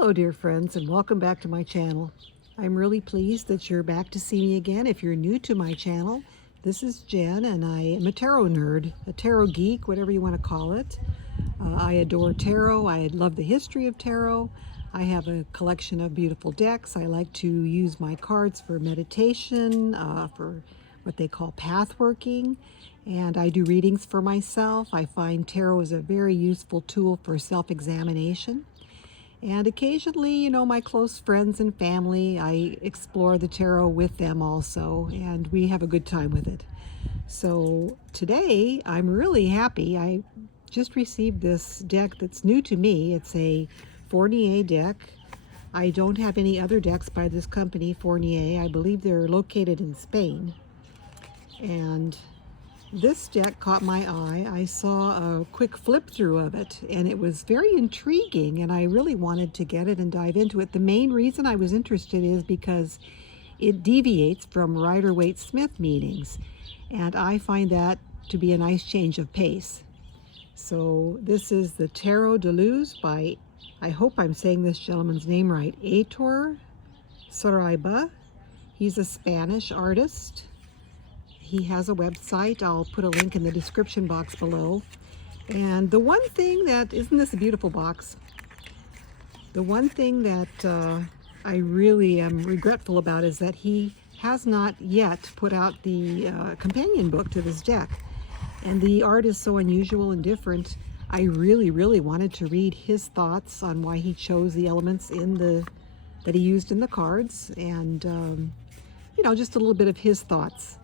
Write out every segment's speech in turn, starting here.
Hello dear friends, and welcome back to my channel. I'm really pleased that you're back to see me again. If you're new to my channel, this is Jen and I am a tarot nerd, a tarot geek, whatever you want to call it. I adore tarot. I love the history of tarot. I have a collection of beautiful decks. I like to use my cards for meditation, for what they call path working, and I do readings for myself. I find tarot is a very useful tool for self-examination. And occasionally, my close friends and family, I explore the tarot with them also, and we have a good time with it. So today, I'm really happy. I just received this deck that's new to me. It's a Fournier deck. I don't have any other decks by this company, Fournier. I believe they're located in Spain. And this deck caught my eye. I saw a quick flip through of it and it was very intriguing and I really wanted to get it and dive into it. The main reason I was interested is because it deviates from Rider-Waite-Smith meanings, and I find that to be a nice change of pace. So this is the Tarot de Luz by, I hope I'm saying this gentleman's name right, Aitor Saraiba. He's a Spanish artist. He has a website. I'll put a link in the description box below. And the one thing that, isn't this a beautiful box? The one thing that I really am regretful about is that he has not yet put out the companion book to this deck. And the art is so unusual and different. I really, really wanted to read his thoughts on why he chose the elements that he used in the cards. And, just a little bit of his thoughts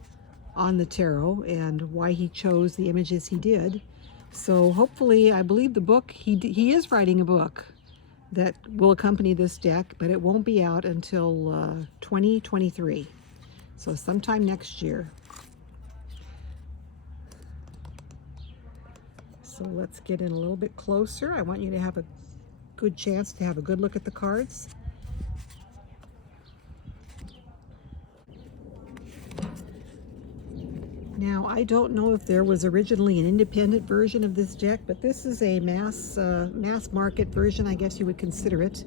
on the tarot and why he chose the images he did. So hopefully, I believe the book, he is writing a book that will accompany this deck, but it won't be out until 2023. So sometime next year. So let's get in a little bit closer. I want you to have a good chance to have a good look at the cards. Now, I don't know if there was originally an independent version of this deck, but this is a mass market version, I guess you would consider it.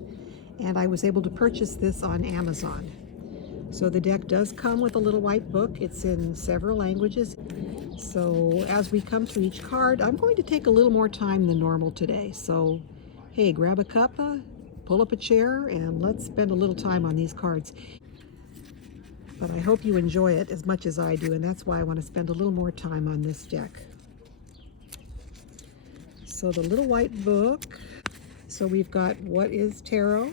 And I was able to purchase this on Amazon. So the deck does come with a little white book. It's in several languages. So as we come through each card, I'm going to take a little more time than normal today. So, hey, grab a cup, pull up a chair, and let's spend a little time on these cards. But I hope you enjoy it as much as I do, and that's why I want to spend a little more time on this deck. So the little white book. So we've got what is tarot,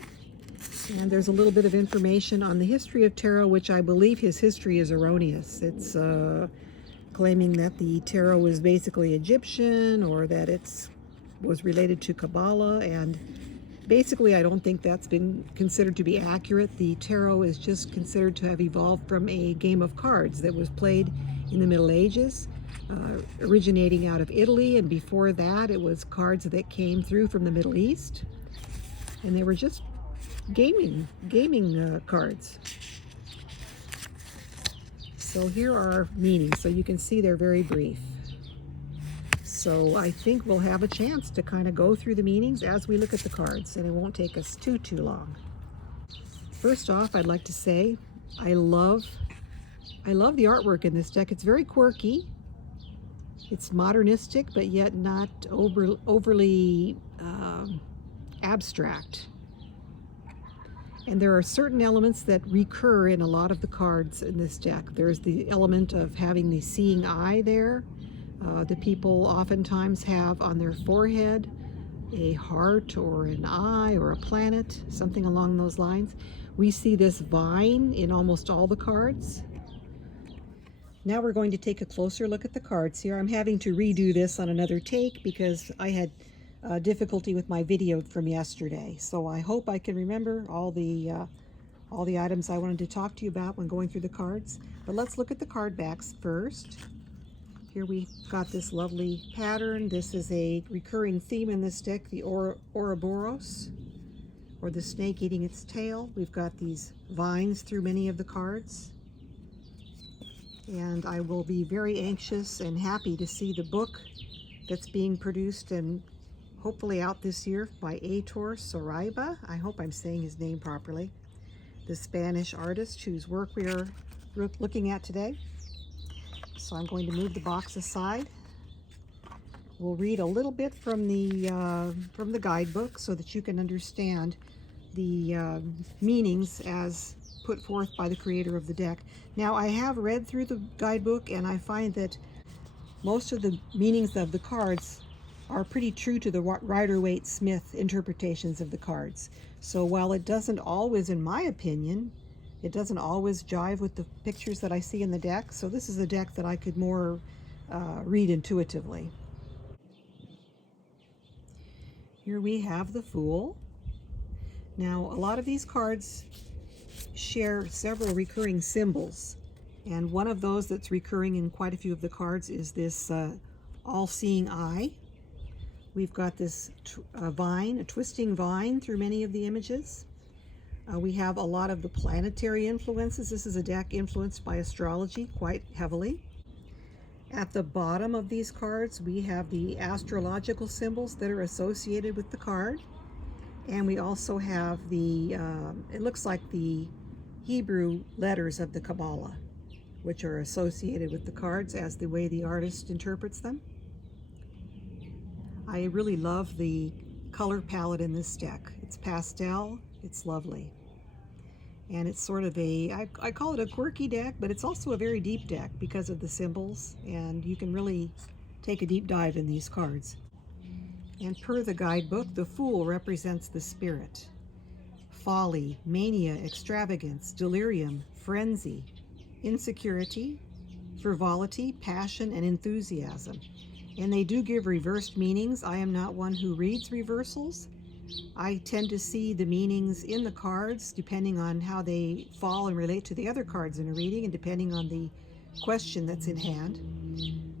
and there's a little bit of information on the history of tarot, which I believe his history is erroneous. It's claiming that the tarot was basically Egyptian or that it was related to Kabbalah, and basically, I don't think that's been considered to be accurate. The tarot is just considered to have evolved from a game of cards that was played in the Middle Ages, originating out of Italy, and before that it was cards that came through from the Middle East, and they were just gaming cards. So here are meanings, so you can see they're very brief. So I think we'll have a chance to kind of go through the meanings as we look at the cards, and it won't take us too long. First off, I'd like to say I love the artwork in this deck. It's very quirky. It's modernistic, but yet not overly abstract. And there are certain elements that recur in a lot of the cards in this deck. There's the element of having the seeing eye there. The people oftentimes have on their forehead a heart or an eye or a planet, something along those lines. We see this vine in almost all the cards. Now we're going to take a closer look at the cards here. I'm having to redo this on another take because I had difficulty with my video from yesterday. So I hope I can remember all the items I wanted to talk to you about when going through the cards. But let's look at the card backs first. Here we've got this lovely pattern. This is a recurring theme in this deck, the Ouroboros, or the snake eating its tail. We've got these vines through many of the cards. And I will be very anxious and happy to see the book that's being produced and hopefully out this year, by Aitor Soraiba. I hope I'm saying his name properly. The Spanish artist whose work we are looking at today. So I'm going to move the box aside. We'll read a little bit from the guidebook so that you can understand the meanings as put forth by the creator of the deck. Now, I have read through the guidebook, and I find that most of the meanings of the cards are pretty true to the Rider-Waite-Smith interpretations of the cards. So while it doesn't always, in my opinion, it doesn't always jive with the pictures that I see in the deck, so this is a deck that I could more read intuitively. Here we have the Fool. Now, a lot of these cards share several recurring symbols, and one of those that's recurring in quite a few of the cards is this all-seeing eye. We've got this vine, a twisting vine through many of the images. We have a lot of the planetary influences. This is a deck influenced by astrology quite heavily. At the bottom of these cards, we have the astrological symbols that are associated with the card. And we also have the, it looks like the Hebrew letters of the Kabbalah, which are associated with the cards as the way the artist interprets them. I really love the color palette in this deck. It's pastel, it's lovely. And it's sort of I call it a quirky deck, but it's also a very deep deck because of the symbols, and you can really take a deep dive in these cards. And per the guidebook, the Fool represents the spirit. Folly, mania, extravagance, delirium, frenzy, insecurity, frivolity, passion, and enthusiasm. And they do give reversed meanings. I am not one who reads reversals. I tend to see the meanings in the cards depending on how they fall and relate to the other cards in a reading and depending on the question that's in hand.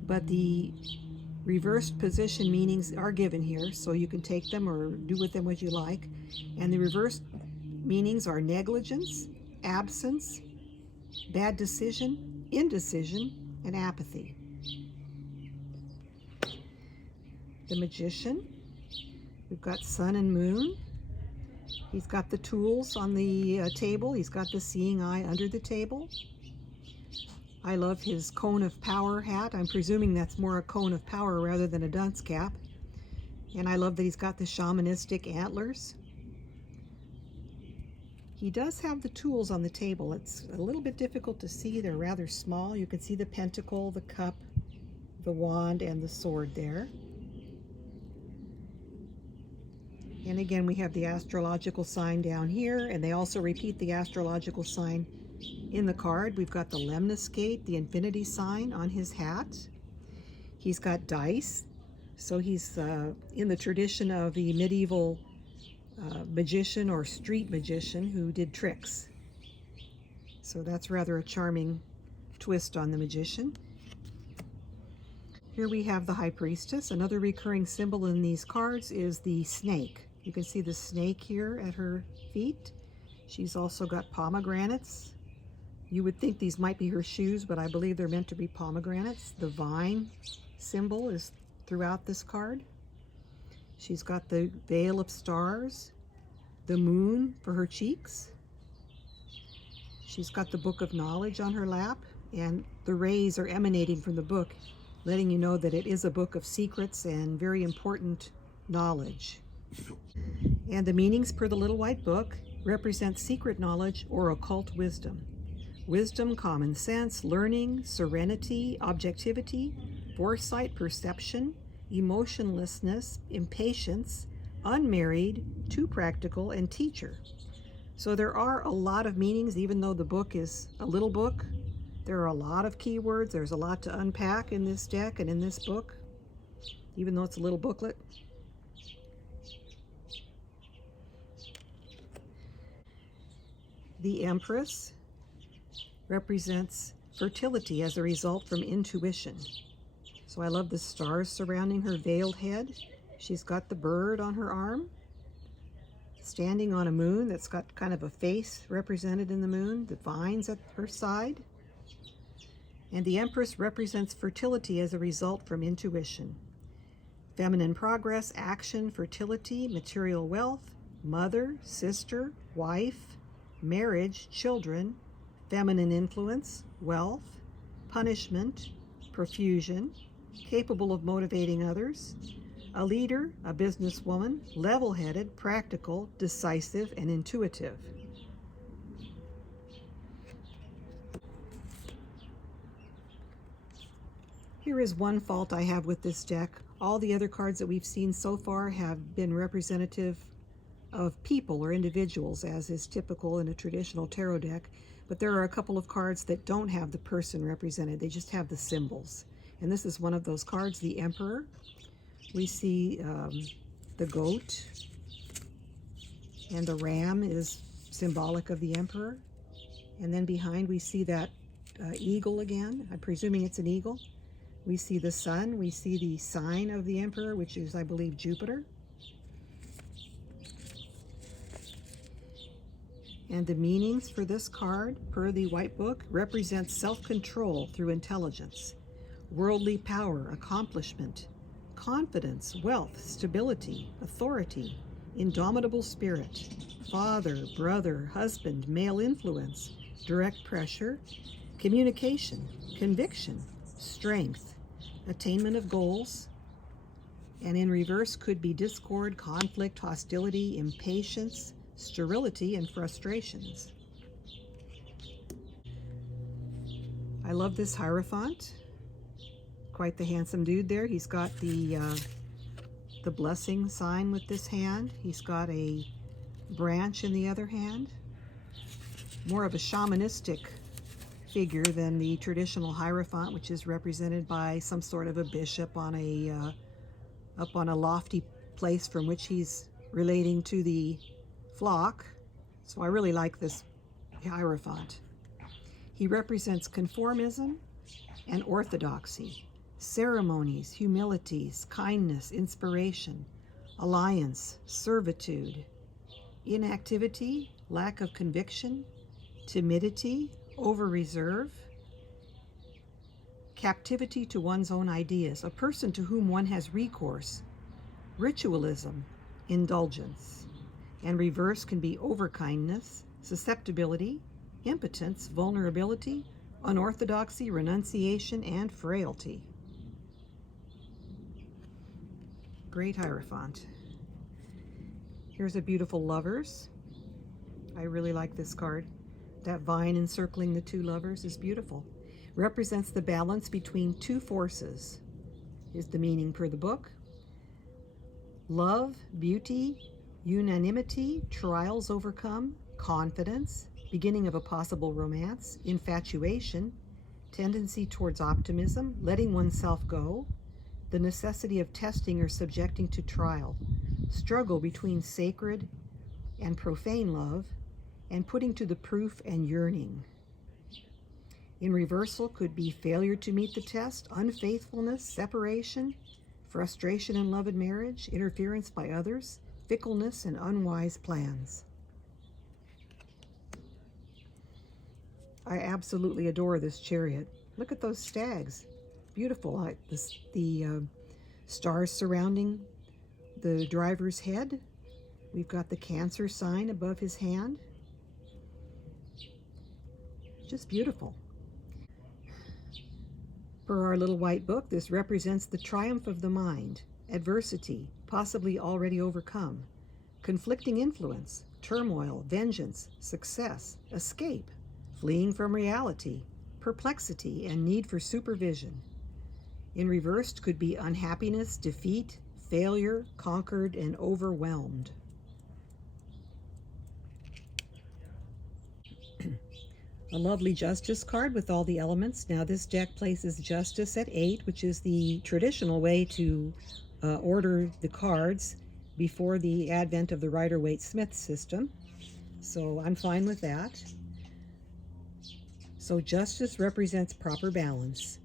But the reversed position meanings are given here, so you can take them or do with them what you like. And the reversed meanings are negligence, absence, bad decision, indecision, and apathy. The Magician. We've got Sun and Moon. He's got the tools on the table. He's got the seeing eye under the table. I love his cone of power hat. I'm presuming that's more a cone of power rather than a dunce cap. And I love that he's got the shamanistic antlers. He does have the tools on the table. It's a little bit difficult to see. They're rather small. You can see the pentacle, the cup, the wand, and the sword there. And again, we have the astrological sign down here, and they also repeat the astrological sign in the card. We've got the lemniscate, the infinity sign on his hat. He's got dice, so he's in the tradition of the medieval magician or street magician who did tricks. So that's rather a charming twist on the magician. Here we have the High Priestess. Another recurring symbol in these cards is the snake. You can see the snake here at her feet. She's also got pomegranates. You would think these might be her shoes, but I believe they're meant to be pomegranates. The vine symbol is throughout this card. She's got the veil of stars, the moon for her cheeks. She's got the book of knowledge on her lap, and the rays are emanating from the book, letting you know that it is a book of secrets and very important knowledge. And the meanings per the little white book represent secret knowledge or occult wisdom. Wisdom, common sense, learning, serenity, objectivity, foresight, perception, emotionlessness, impatience, unmarried, too practical, and teacher. So there are a lot of meanings, even though the book is a little book. There are a lot of keywords. There's a lot to unpack in this deck and in this book, even though it's a little booklet. The Empress represents fertility as a result from intuition. So I love the stars surrounding her veiled head. She's got the bird on her arm, standing on a moon that's got kind of a face represented in the moon, the vines at her side. And the Empress represents fertility as a result from intuition. Feminine progress, action, fertility, material wealth, mother, sister, wife, marriage, children, feminine influence, wealth, punishment, profusion, capable of motivating others, a leader, a businesswoman, level-headed, practical, decisive, and intuitive. Here is one fault I have with this deck. All the other cards that we've seen so far have been representative of people or individuals, as is typical in a traditional tarot deck. But there are a couple of cards that don't have the person represented. They just have the symbols. And this is one of those cards, the Emperor. We see the goat, and the ram is symbolic of the Emperor. And then behind we see that eagle again. I'm presuming it's an eagle. We see the sun. We see the sign of the Emperor, which is, I believe, Jupiter. And the meanings for this card, per the White Book, represent self-control through intelligence, worldly power, accomplishment, confidence, wealth, stability, authority, indomitable spirit, father, brother, husband, male influence, direct pressure, communication, conviction, strength, attainment of goals, and in reverse could be discord, conflict, hostility, impatience, sterility, and frustrations. I love this Hierophant. Quite the handsome dude there. He's got the blessing sign with this hand. He's got a branch in the other hand. More of a shamanistic figure than the traditional Hierophant, which is represented by some sort of a bishop on a up on a lofty place from which he's relating to the flock. So I really like this Hierophant. He represents conformism and orthodoxy, ceremonies, humilities, kindness, inspiration, alliance, servitude, inactivity, lack of conviction, timidity, over-reserve, captivity to one's own ideas, a person to whom one has recourse, ritualism, indulgence. And reverse can be overkindness, susceptibility, impotence, vulnerability, unorthodoxy, renunciation, and frailty. Great Hierophant. Here's a beautiful Lovers. I really like this card. That vine encircling the two lovers is beautiful. Represents the balance between two forces, is the meaning per the book. Love, beauty, unanimity, trials overcome, confidence, beginning of a possible romance, infatuation, tendency towards optimism, letting oneself go, the necessity of testing or subjecting to trial, struggle between sacred and profane love, and putting to the proof and yearning. In reversal could be failure to meet the test, unfaithfulness, separation, frustration in love and marriage, interference by others, fickleness, and unwise plans. I absolutely adore this Chariot. Look at those stags. Beautiful. The stars surrounding the driver's head. We've got the Cancer sign above his hand. Just beautiful. Per our little White Book, this represents the triumph of the mind, adversity, possibly already overcome, conflicting influence, turmoil, vengeance, success, escape, fleeing from reality, perplexity, and need for supervision. In reversed could be unhappiness, defeat, failure, conquered, and overwhelmed. A lovely Justice card with all the elements. Now this deck places Justice at 8, which is the traditional way to order the cards before the advent of the Rider-Waite-Smith system. So I'm fine with that. So Justice represents proper balance.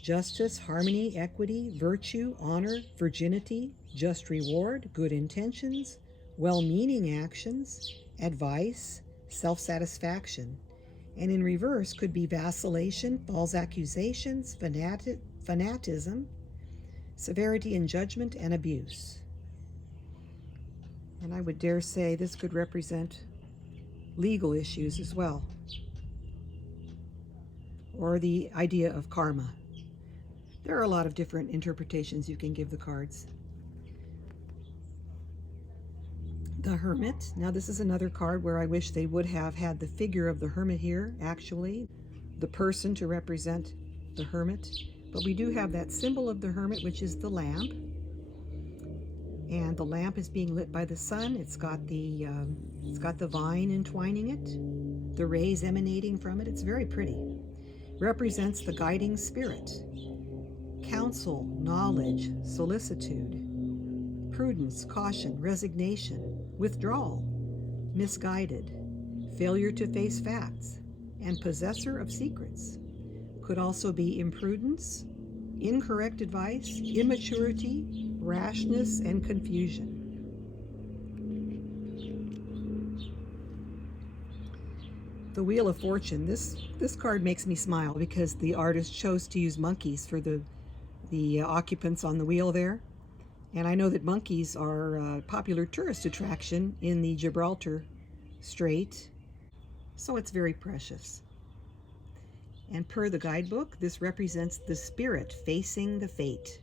Justice, harmony, equity, virtue, honor, virginity, just reward, good intentions, well-meaning actions, advice, self-satisfaction. And in reverse could be vacillation, false accusations, fanatism, severity in judgment and abuse. And I would dare say this could represent legal issues as well, or the idea of karma. There are a lot of different interpretations you can give the cards. The Hermit. Now this is another card where I wish they would have had the figure of the Hermit here, actually, the person to represent the Hermit. But we do have that symbol of the Hermit, which is the lamp. And the lamp is being lit by the sun. It's got the vine entwining it, the rays emanating from it. It's very pretty. Represents the guiding spirit, counsel, knowledge, solicitude, prudence, caution, resignation, withdrawal, misguided, failure to face facts, and possessor of secrets. Could also be imprudence, incorrect advice, immaturity, rashness, and confusion. The Wheel of Fortune. This card makes me smile because the artist chose to use monkeys for the occupants on the wheel there. And I know that monkeys are a popular tourist attraction in the Gibraltar Strait, so it's very precious. And per the guidebook, this represents the spirit facing the fate,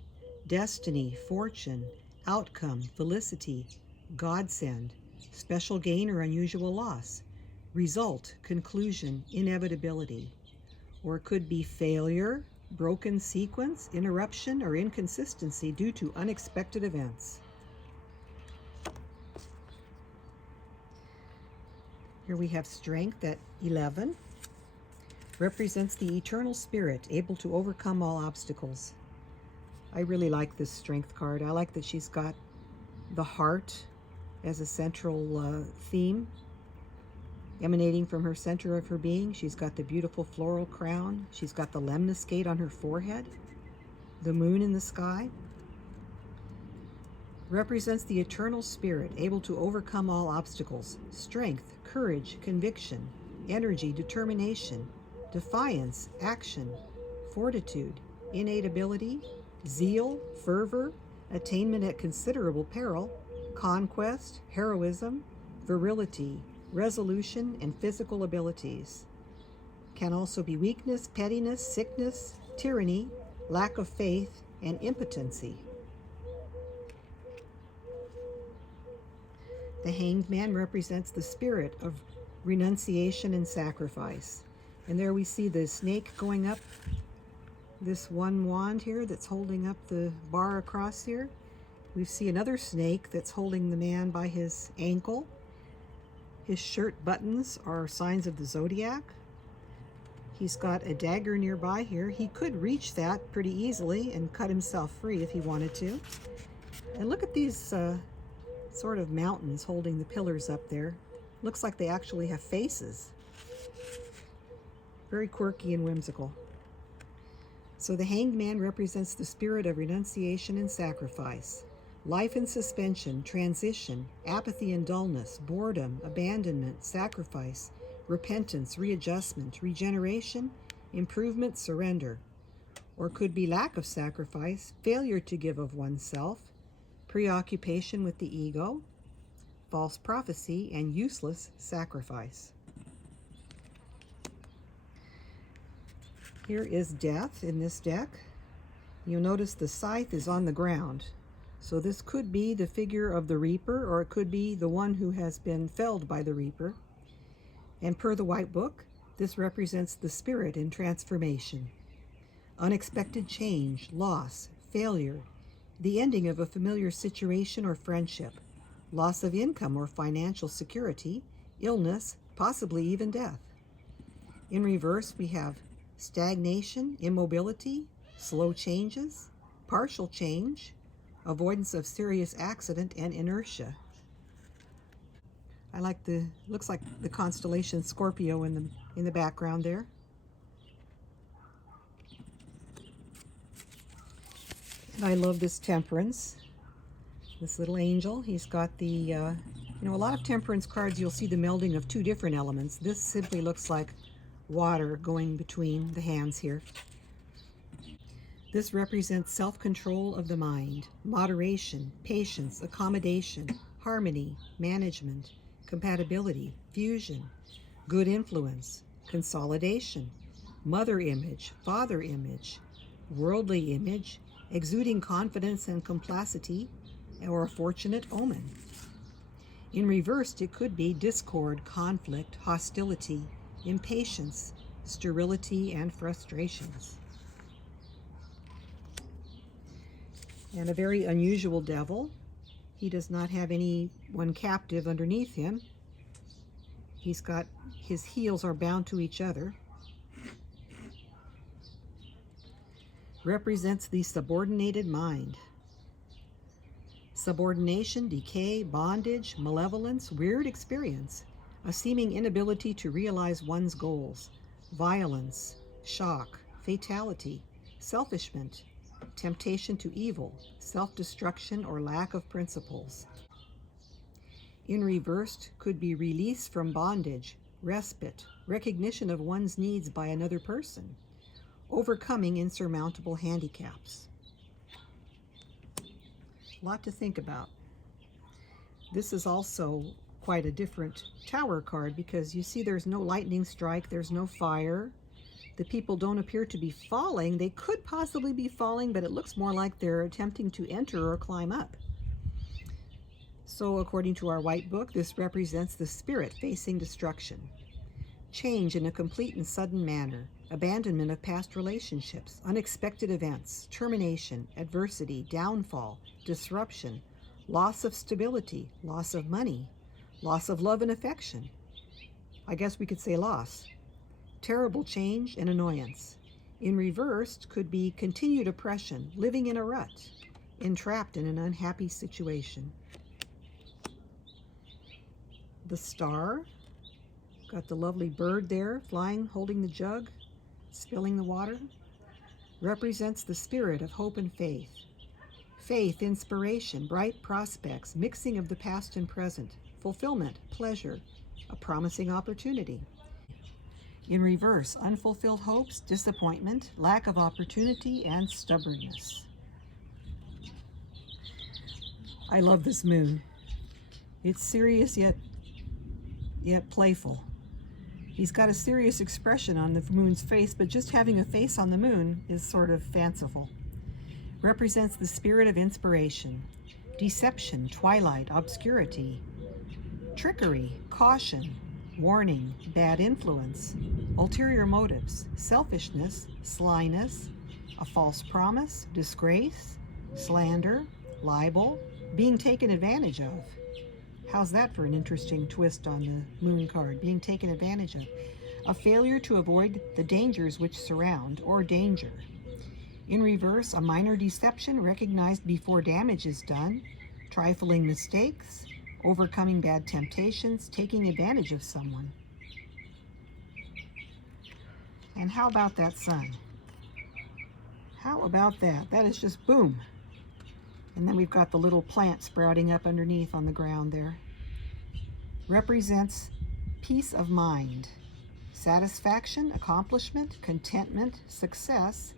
destiny, fortune, outcome, felicity, godsend, special gain or unusual loss, result, conclusion, inevitability. Or it could be failure, broken sequence, interruption, or inconsistency due to unexpected events. Here we have strength at 11. Represents the eternal spirit, able to overcome all obstacles. I really like this strength card. I like that she's got the heart as a central theme, emanating from her center of her being. She's got the beautiful floral crown. She's got the lemniscate on her forehead, the moon in the sky. Represents the eternal spirit, able to overcome all obstacles. Strength, courage, conviction, energy, determination, defiance, action, fortitude, innate ability, zeal, fervor, attainment at considerable peril, conquest, heroism, virility, resolution, and physical abilities. Can also be weakness, pettiness, sickness, tyranny, lack of faith, and impotency. The Hanged Man represents the spirit of renunciation and sacrifice. And there we see the snake going up this one wand here that's holding up the bar across here. We see another snake that's holding the man by his ankle. His shirt buttons are signs of the zodiac. He's got a dagger nearby here. He could reach that pretty easily and cut himself free if he wanted to. And look at these sort of mountains holding the pillars up there. Looks like they actually have faces. Very quirky and whimsical. So the Hanged Man represents the spirit of renunciation and sacrifice, life in suspension, transition, apathy and dullness, boredom, abandonment, sacrifice, repentance, readjustment, regeneration, improvement, surrender. Or could be lack of sacrifice, failure to give of oneself, preoccupation with the ego, false prophecy, and useless sacrifice. Here is death in this deck. You'll notice the scythe is on the ground. So this could be the figure of the reaper, or it could be the one who has been felled by the reaper. And per the white book, this represents the spirit in transformation. Unexpected change, loss, failure, the ending of a familiar situation or friendship, loss of income or financial security, illness, possibly even death. In reverse, we have stagnation, immobility, slow changes, partial change, avoidance of serious accident, and inertia. I like looks like the constellation Scorpio in the background there. And I love this Temperance, this little angel. He's got the, a lot of Temperance cards, you'll see the melding of two different elements. This simply looks like water going between the hands here. This represents self-control of the mind, moderation, patience, accommodation, harmony, management, compatibility, fusion, good influence, consolidation, mother image, father image, worldly image, exuding confidence and complacity, or a fortunate omen. In reversed, it could be discord, conflict, hostility, impatience, sterility, and frustrations. And a very unusual devil. He does not have anyone captive underneath him. His heels are bound to each other. Represents the subordinated mind. Subordination, decay, bondage, malevolence, weird experience, a seeming inability to realize one's goals, violence, shock, fatality, selfishment, temptation to evil, self-destruction, or lack of principles. In reversed could be release from bondage, respite, recognition of one's needs by another person, overcoming insurmountable handicaps. A lot to think about. This is also quite a different tower card because you see there's no lightning strike, there's no fire. The people don't appear to be falling. They could possibly be falling, but it looks more like they're attempting to enter or climb up. So according to our white book, this represents the spirit facing destruction. Change in a complete and sudden manner, abandonment of past relationships, unexpected events, termination, adversity, downfall, disruption, loss of stability, loss of money, loss of love and affection. I guess we could say loss. Terrible change and annoyance. In reversed could be continued oppression, living in a rut, entrapped in an unhappy situation. The star, got the lovely bird there, flying, holding the jug, spilling the water, represents the spirit of hope and faith. Faith, inspiration, bright prospects, mixing of the past and present, fulfillment, pleasure, a promising opportunity. In reverse, unfulfilled hopes, disappointment, lack of opportunity, and stubbornness. I love this moon. It's serious yet playful. He's got a serious expression on the moon's face, but just having a face on the moon is sort of fanciful. Represents the spirit of inspiration, deception, twilight, obscurity, trickery, caution, warning, bad influence, ulterior motives, selfishness, slyness, a false promise, disgrace, slander, libel, being taken advantage of. How's that for an interesting twist on the moon card? Being taken advantage of. A failure to avoid the dangers which surround, or danger. In reverse, a minor deception recognized before damage is done, trifling mistakes, overcoming bad temptations, taking advantage of someone. And how about that sun? How about that? That is just boom. And then we've got the little plant sprouting up underneath on the ground there. Represents peace of mind, satisfaction, accomplishment, contentment, success,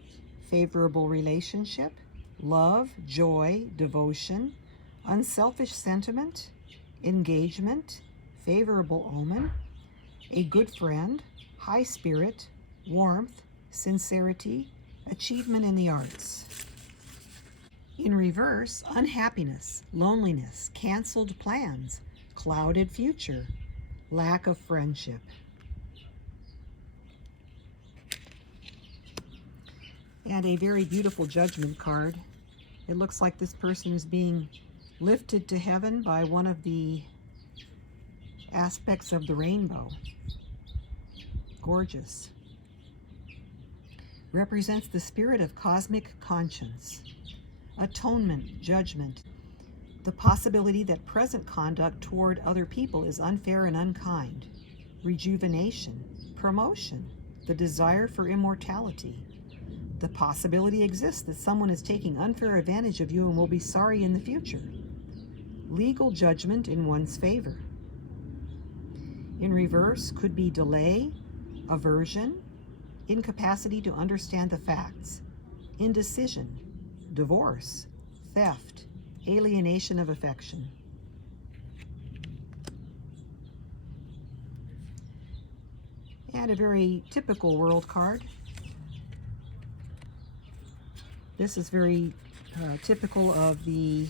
favorable relationship, love, joy, devotion, unselfish sentiment, engagement, favorable omen, a good friend, high spirit, warmth, sincerity, achievement in the arts. In reverse, unhappiness, loneliness, canceled plans, clouded future, lack of friendship. And a very beautiful judgment card. It looks like this person is being lifted to heaven by one of the aspects of the rainbow. Gorgeous. Represents the spirit of cosmic conscience, atonement, judgment, the possibility that present conduct toward other people is unfair and unkind, rejuvenation, promotion, the desire for immortality. The possibility exists that someone is taking unfair advantage of you and will be sorry in the future. Legal judgment in one's favor. In reverse could be delay, aversion, incapacity to understand the facts, indecision, divorce, theft, alienation of affection. And a very typical world card. This is very typical of the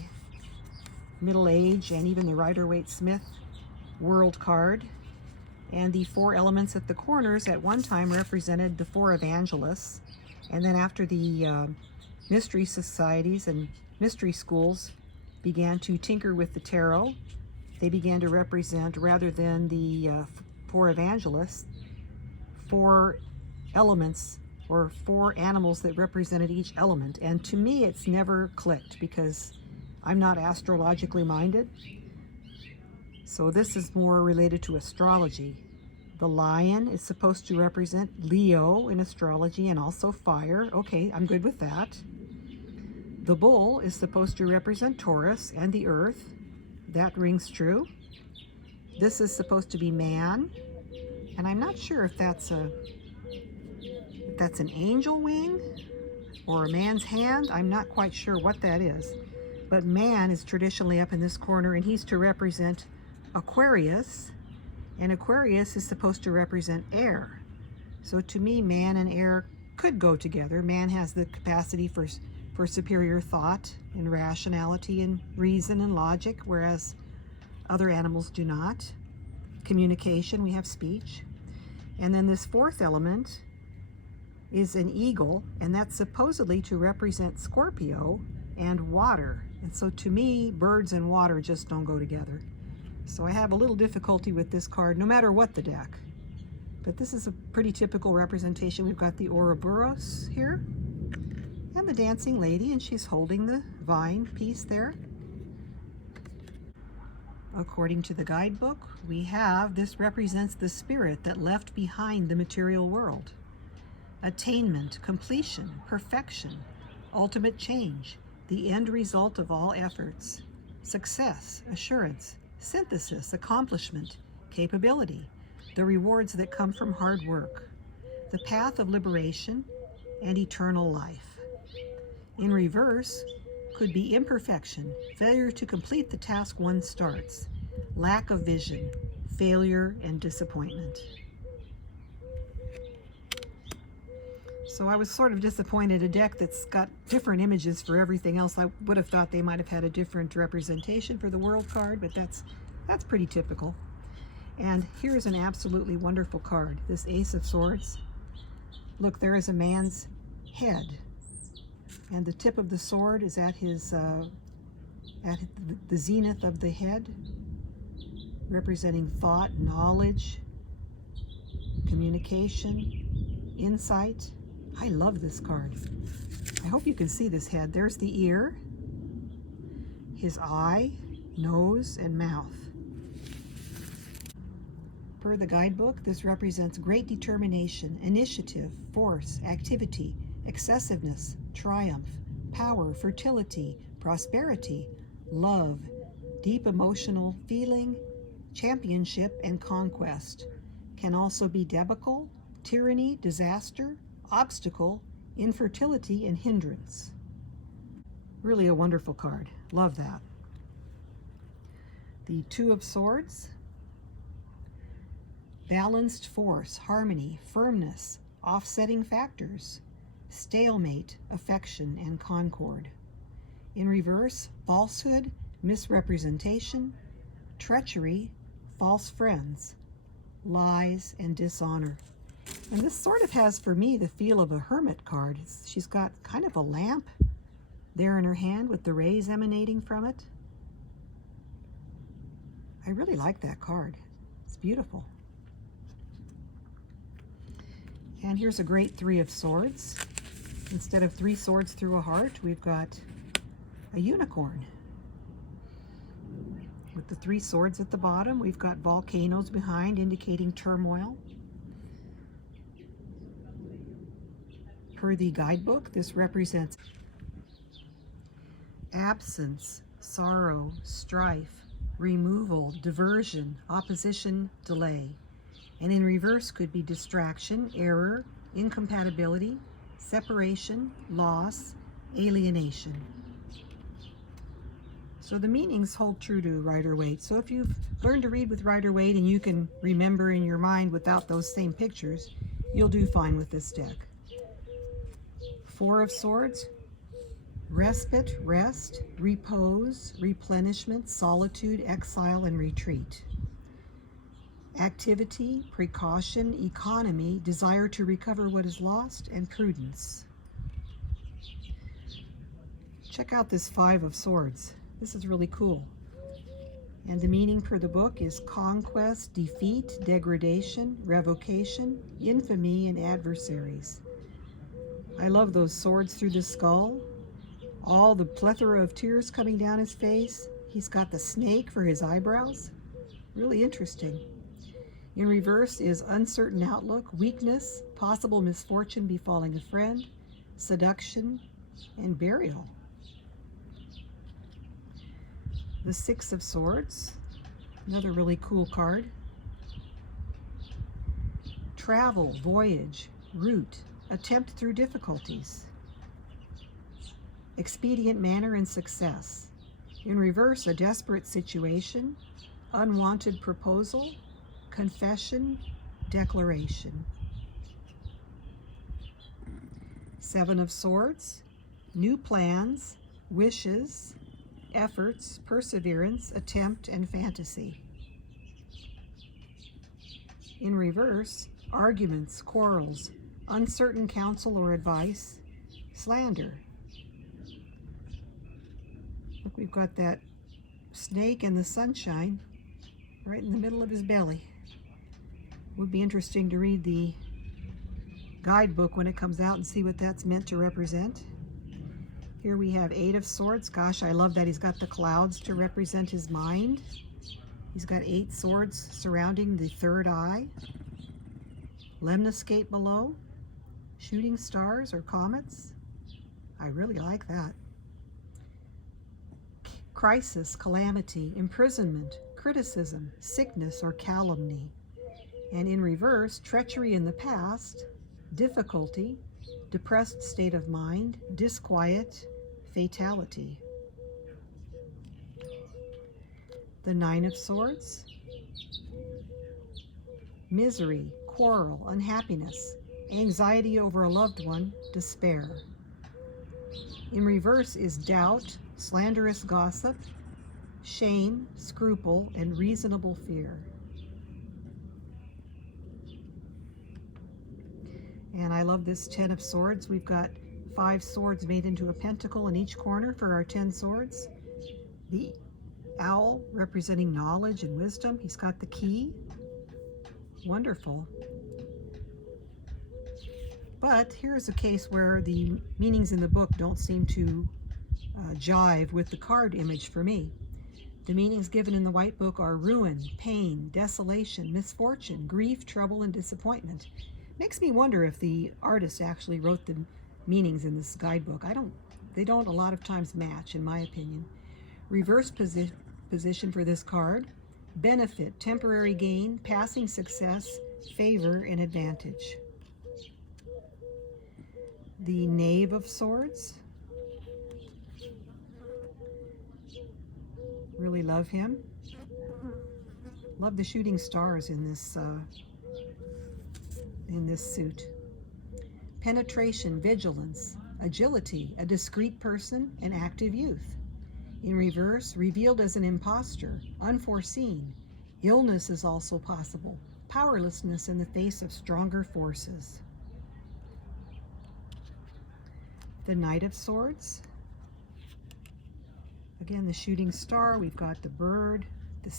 Middle Age and even the Rider-Waite-Smith world card. And the four elements at the corners at one time represented the four evangelists. And then after the mystery societies and mystery schools began to tinker with the tarot, they began to represent, rather than the four evangelists, four elements or four animals that represented each element. And to me, it's never clicked because I'm not astrologically minded. So this is more related to astrology. The lion is supposed to represent Leo in astrology and also fire. Okay, I'm good with that. The bull is supposed to represent Taurus and the earth. That rings true. This is supposed to be man. And I'm not sure if that's an angel wing or a man's hand. I'm not quite sure what that is. But man is traditionally up in this corner, and he's to represent Aquarius. And Aquarius is supposed to represent air. So to me, man and air could go together. Man has the capacity for superior thought and rationality and reason and logic, whereas other animals do not. Communication, we have speech. And then this fourth element is an eagle, and that's supposedly to represent Scorpio and water. And so to me, birds and water just don't go together. So I have a little difficulty with this card, no matter what the deck. But this is a pretty typical representation. We've got the Ouroboros here, and the dancing lady, and she's holding the vine piece there. According to the guidebook, we have this represents the spirit that left behind the material world. Attainment, completion, perfection, ultimate change, the end result of all efforts, success, assurance, synthesis, accomplishment, capability, the rewards that come from hard work, the path of liberation, and eternal life. In reverse, could be imperfection, failure to complete the task one starts, lack of vision, failure, and disappointment. So I was sort of disappointed, a deck that's got different images for everything else. I would have thought they might have had a different representation for the world card, but that's pretty typical. And here's an absolutely wonderful card, this Ace of Swords. Look, there is a man's head, and the tip of the sword is at his at the zenith of the head, representing thought, knowledge, communication, insight. I love this card. I hope you can see this head. There's the ear, his eye, nose, and mouth. Per the guidebook, this represents great determination, initiative, force, activity, excessiveness, triumph, power, fertility, prosperity, love, deep emotional feeling, championship, and conquest. Can also be debacle, tyranny, disaster, obstacle, infertility, and hindrance. Really a wonderful card. Love that. The Two of Swords. Balanced force, harmony, firmness, offsetting factors, stalemate, affection, and concord. In reverse, falsehood, misrepresentation, treachery, false friends, lies, and dishonor. And this sort of has, for me, the feel of a Hermit card. She's got kind of a lamp there in her hand with the rays emanating from it. I really like that card. It's beautiful. And here's a great Three of Swords. Instead of three swords through a heart, we've got a unicorn. With the three swords at the bottom, we've got volcanoes behind, indicating turmoil. Per the guidebook, this represents absence, sorrow, strife, removal, diversion, opposition, delay. And in reverse could be distraction, error, incompatibility, separation, loss, alienation. So the meanings hold true to Rider-Waite. So if you've learned to read with Rider-Waite and you can remember in your mind without those same pictures, you'll do fine with this deck. Four of Swords, respite, rest, repose, replenishment, solitude, exile, and retreat. Activity, precaution, economy, desire to recover what is lost, and prudence. Check out this Five of Swords. This is really cool. And the meaning per the book is conquest, defeat, degradation, revocation, infamy, and adversaries. I love those swords through the skull. All the plethora of tears coming down his face. He's got the snake for his eyebrows. Really interesting. In reverse is uncertain outlook, weakness, possible misfortune befalling a friend, seduction, and burial. The Six of Swords, another really cool card. Travel, voyage, route, attempt through difficulties. Expedient manner and success. In reverse, a desperate situation, unwanted proposal, confession, declaration. Seven of Swords, new plans, wishes, efforts, perseverance, attempt, and fantasy. In reverse, arguments, quarrels, uncertain counsel or advice, slander. Look, we've got that snake and the sunshine right in the middle of his belly. Would be interesting to read the guidebook when it comes out and see what that's meant to represent. Here we have Eight of Swords. Gosh, I love that he's got the clouds to represent his mind. He's got 8 swords surrounding the third eye. Lemniscate below. Shooting stars or comets. I really like that. Crisis, calamity, imprisonment, criticism, sickness, or calumny. And in reverse, treachery in the past, difficulty, depressed state of mind, disquiet, fatality. The Nine of Swords, misery, quarrel, unhappiness, anxiety over a loved one, despair. In reverse is doubt, slanderous gossip, shame, scruple, and reasonable fear. And I love this 10 of Swords. We've got 5 swords made into a pentacle in each corner for our 10 swords. The owl representing knowledge and wisdom. He's got the key. Wonderful. But here's a case where the meanings in the book don't seem to jive with the card image for me. The meanings given in the White Book are ruin, pain, desolation, misfortune, grief, trouble, and disappointment. Makes me wonder if the artist actually wrote the meanings in this guidebook. They don't a lot of times match, in my opinion. Reverse position for this card: benefit, temporary gain, passing success, favor, and advantage. The Knave of Swords. Really love him. Love the shooting stars in this suit. Penetration, vigilance, agility, a discreet person, and active youth. In reverse, revealed as an imposter, unforeseen. Illness is also possible. Powerlessness in the face of stronger forces. The Knight of Swords. Again, the shooting star. We've got the bird, the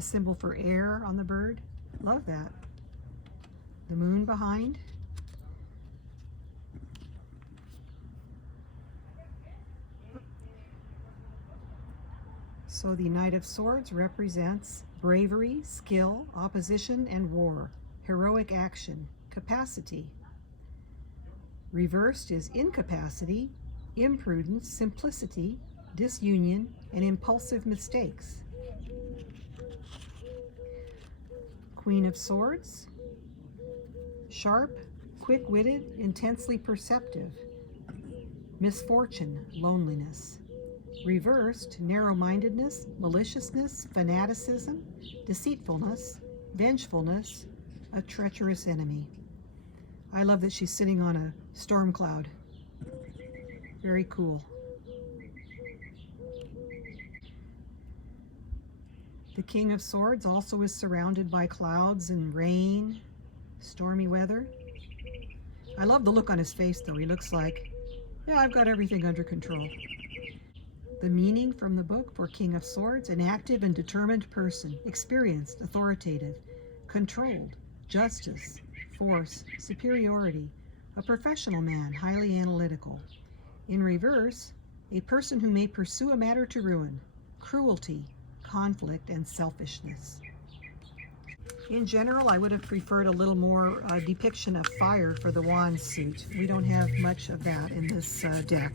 symbol for air on the bird. Love that. The moon behind. So the Knight of Swords represents bravery, skill, opposition, and war, heroic action, capacity. Reversed is incapacity, imprudence, simplicity, disunion, and impulsive mistakes. Queen of Swords, sharp, quick-witted, intensely perceptive. Misfortune, loneliness. Reversed, narrow-mindedness, maliciousness, fanaticism, deceitfulness, vengefulness, a treacherous enemy. I love that she's sitting on a storm cloud. Very cool. The King of Swords also is surrounded by clouds and rain, stormy weather. I love the look on his face, though. He looks like, yeah, I've got everything under control. The meaning from the book for King of Swords: an active and determined person, experienced, authoritative, controlled, justice, force, superiority, a professional man, highly analytical. In reverse, a person who may pursue a matter to ruin, cruelty, conflict, and selfishness. In general, I would have preferred a little more depiction of fire for the wand suit. We don't have much of that in this deck.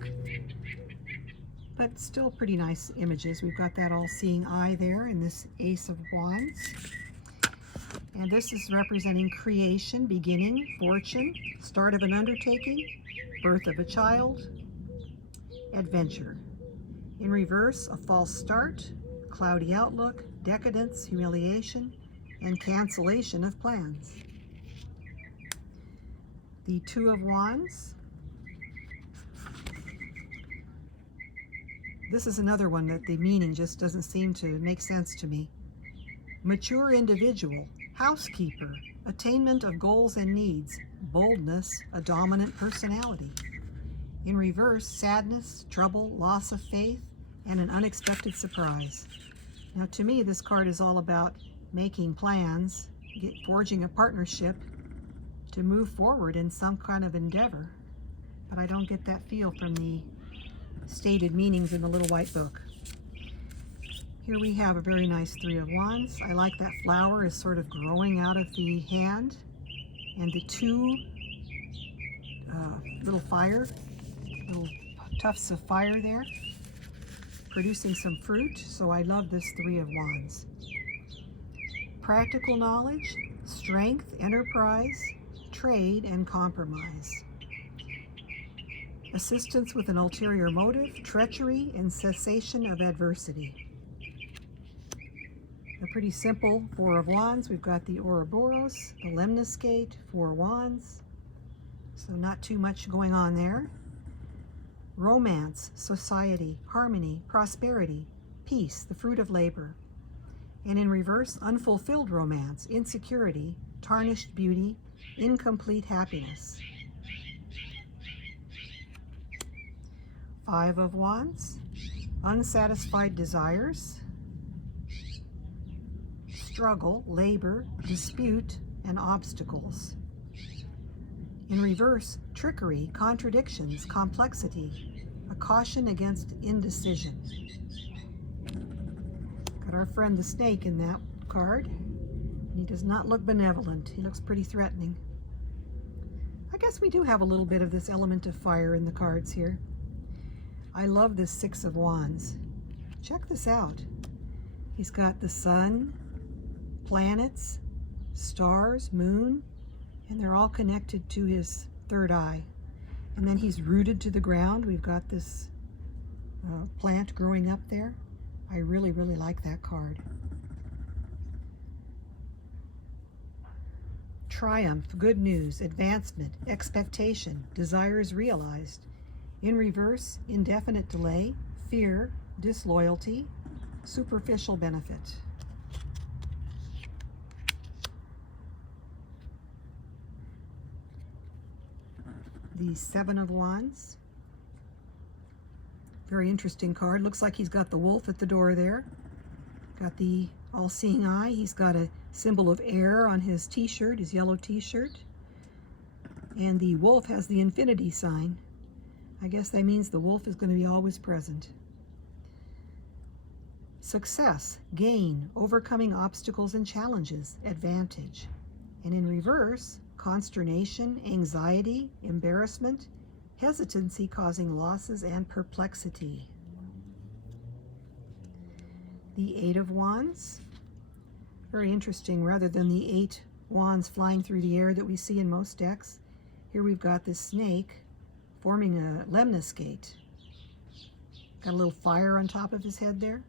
But still pretty nice images. We've got that all-seeing eye there in this Ace of Wands. And this is representing creation, beginning, fortune, start of an undertaking, birth of a child, adventure. In reverse, a false start, cloudy outlook, decadence, humiliation, and cancellation of plans. The Two of Wands. This is another one that the meaning just doesn't seem to make sense to me. Mature individual, housekeeper, attainment of goals and needs, boldness, a dominant personality. In reverse, sadness, trouble, loss of faith, and an unexpected surprise. Now, to me, this card is all about making plans, forging a partnership to move forward in some kind of endeavor. But I don't get that feel from the stated meanings in the little white book. Here we have a very nice Three of Wands. I like that flower is sort of growing out of the hand, and the two little tufts of fire there, producing some fruit. So I love this Three of Wands. Practical knowledge, strength, enterprise, trade, and compromise. Assistance with an ulterior motive, treachery, and cessation of adversity. A pretty simple Four of Wands. We've got the Ouroboros, the Lemniscate, Four Wands. So not too much going on there. Romance, society, harmony, prosperity, peace, the fruit of labor. And in reverse, unfulfilled romance, insecurity, tarnished beauty, incomplete happiness. Five of Wands, unsatisfied desires, struggle, labor, dispute, and obstacles. In reverse, trickery, contradictions, complexity, a caution against indecision. Got our friend the snake in that card. He does not look benevolent. He looks pretty threatening. I guess we do have a little bit of this element of fire in the cards here. I love this Six of Wands. Check this out. He's got the sun, planets, stars, moon, and they're all connected to his third eye. And then he's rooted to the ground. We've got this plant growing up there. I really, really like that card. Triumph, good news, advancement, expectation, desires realized. In reverse, indefinite delay, fear, disloyalty, superficial benefit. The Seven of Wands. Very interesting card. Looks like he's got the wolf at the door there. Got the all-seeing eye. He's got a symbol of air on his t-shirt, his yellow t-shirt. And the wolf has the infinity sign. I guess that means the wolf is going to be always present. Success, gain, overcoming obstacles and challenges, advantage. And in reverse, consternation, anxiety, embarrassment, hesitancy causing losses, and perplexity. The Eight of Wands. Very interesting. Rather than the 8 wands flying through the air that we see in most decks, Here we've got this snake forming a lemniscate. Got a little fire on top of his head there.